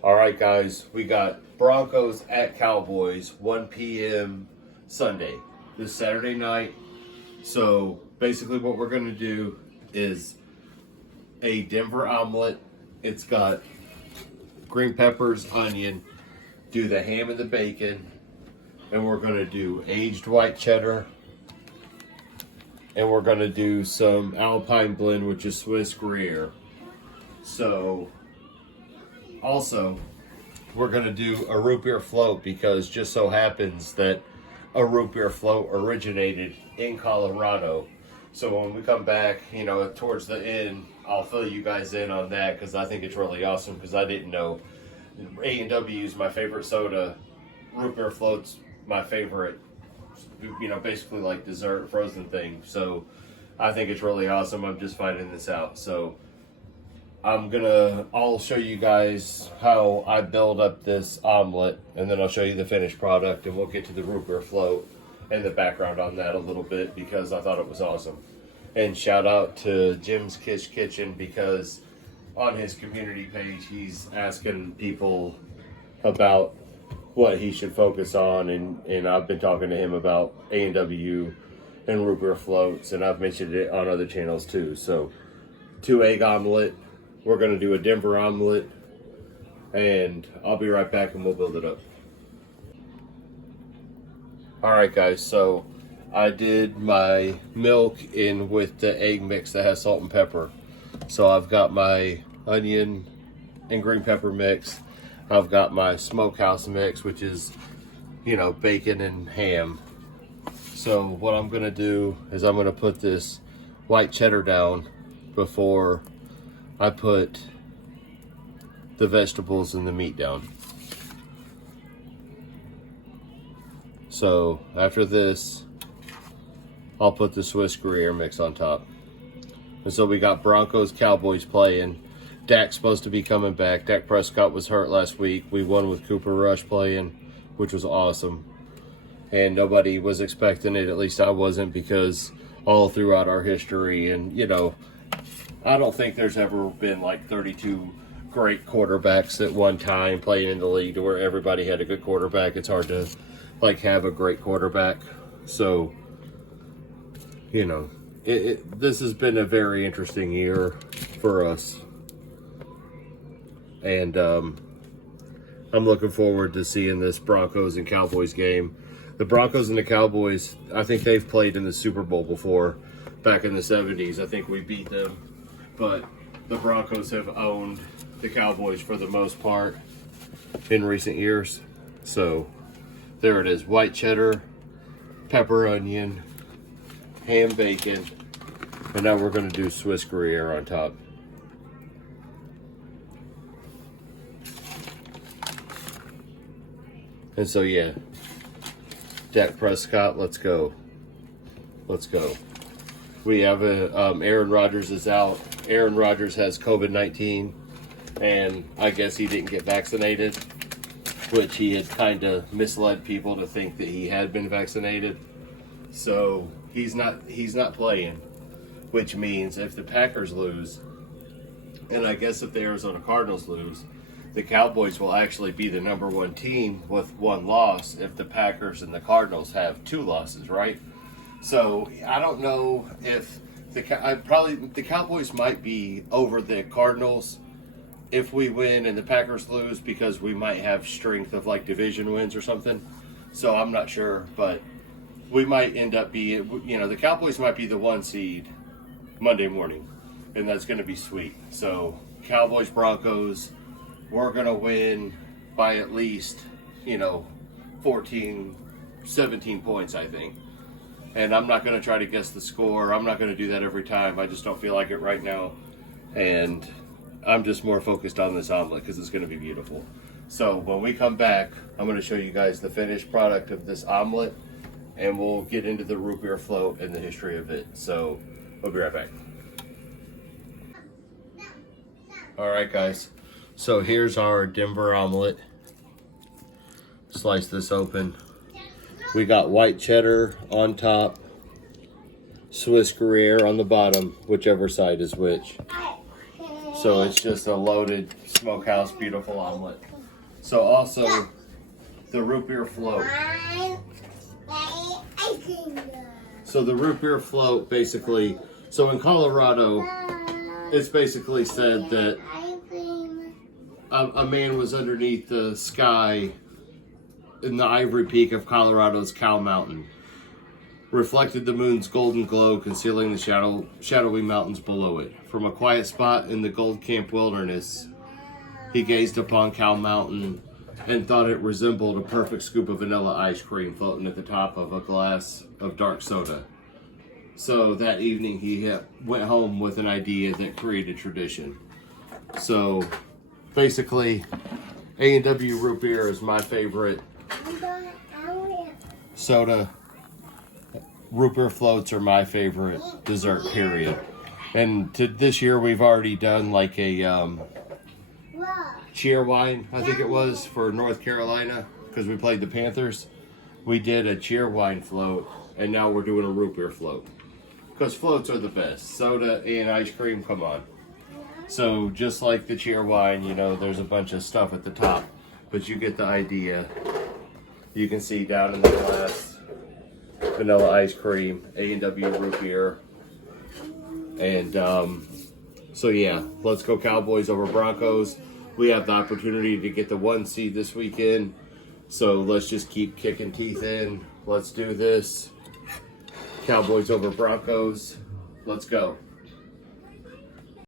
All right, guys, we got Broncos at Cowboys, 1 p.m. Sunday, this Saturday night. So basically what we're going to do is a Denver omelet. It's got green peppers, onion, do the ham and the bacon, and we're going to do aged white cheddar, and we're going to do some Alpine blend, which is Swiss Gruyere. So also, we're going to do a root beer float because just so happens that a root beer float originated in Colorado. So when we come back, towards the end, I'll fill you guys in on that because I think it's really awesome because I didn't know. A&W is my favorite soda. Root beer float's my favorite, basically like dessert frozen thing. So I think it's really awesome. I'm just finding this out. So I'll show you guys how I build up this omelet, and then I'll show you the finished product, and we'll get to the root beer float and the background on that a little bit because I thought it was awesome. And shout out to Jim's Kish Kitchen because on his community page, he's asking people about what he should focus on, and I've been talking to him about A&W and root beer floats, and I've mentioned it on other channels too. So 2 egg omelet. We're going to do a Denver omelet, and I'll be right back and we'll build it up. Alright guys, so I did my milk in with the egg mix that has salt and pepper. So I've got my onion and green pepper mix. I've got my smokehouse mix, which is, bacon and ham. So what I'm going to do is I'm going to put this white cheddar down before I put the vegetables and the meat down. So after this, I'll put the Swiss Gruyere mix on top. And so we got Broncos Cowboys playing. Dak's supposed to be coming back. Dak Prescott was hurt last week. We won with Cooper Rush playing, which was awesome. And nobody was expecting it, at least I wasn't, because all throughout our history, and I don't think there's ever been like 32 great quarterbacks at one time playing in the league to where everybody had a good quarterback. It's hard to have a great quarterback. So, this has been a very interesting year for us. And I'm looking forward to seeing this Broncos and Cowboys game. The Broncos and the Cowboys, I think they've played in the Super Bowl before, back in the 70s. I think we beat them. But the Broncos have owned the Cowboys for the most part in recent years. So there it is, white cheddar, pepper, onion, ham, bacon, and now we're going to do Swiss Gruyere on top. And so yeah, Dak Prescott, let's go. Let's go. We have Aaron Rodgers is out. Aaron Rodgers has COVID-19, and I guess he didn't get vaccinated, which he had kind of misled people to think that he had been vaccinated. So he's not playing, which means if the Packers lose, and I guess if the Arizona Cardinals lose, the Cowboys will actually be the number 1 team with 1 loss if the Packers and the Cardinals have 2 losses, right? So I don't know if the Cowboys might be over the Cardinals if we win and the Packers lose, because we might have strength of like division wins or something. So I'm not sure, but we might end up the Cowboys might be the 1 seed Monday morning, and that's going to be sweet. So Cowboys, Broncos, we're going to win by at least, 14, 17 points, I think. And I'm not going to try to guess the score. I'm not going to do that every time. I just don't feel like it right now. And I'm just more focused on this omelet because it's going to be beautiful. So when we come back, I'm going to show you guys the finished product of this omelet, and we'll get into the root beer float and the history of it. So we'll be right back. All right, guys. So here's our Denver omelet. Slice this open. We got white cheddar on top, Swiss Gruyere on the bottom, which side is which. So it's just a loaded smokehouse, beautiful omelet. So also the root beer float. So the root beer float basically, so in Colorado, it's basically said that a man was underneath the sky in the ivory peak of Colorado's Cow Mountain, reflected the moon's golden glow, concealing the shadowy mountains below it. From a quiet spot in the Gold Camp wilderness, he gazed upon Cow Mountain and thought it resembled a perfect scoop of vanilla ice cream floating at the top of a glass of dark soda. So that evening he went home with an idea that created tradition. So basically, A&W root beer is my favorite soda. Root beer floats are my favorite dessert, period. And this year we've already done like a cheer wine, I think it was, for North Carolina, because we played the Panthers. We did a cheer wine float, and now we're doing a root beer float. Because floats are the best. Soda and ice cream, come on. So just like the cheer wine, you know, there's a bunch of stuff at the top, but you get the idea. You can see down in the glass, vanilla ice cream, A&W root beer. And so yeah, let's go Cowboys over Broncos. We have the opportunity to get the 1 seed this weekend. So let's just keep kicking teeth in. Let's do this. Cowboys over Broncos. Let's go.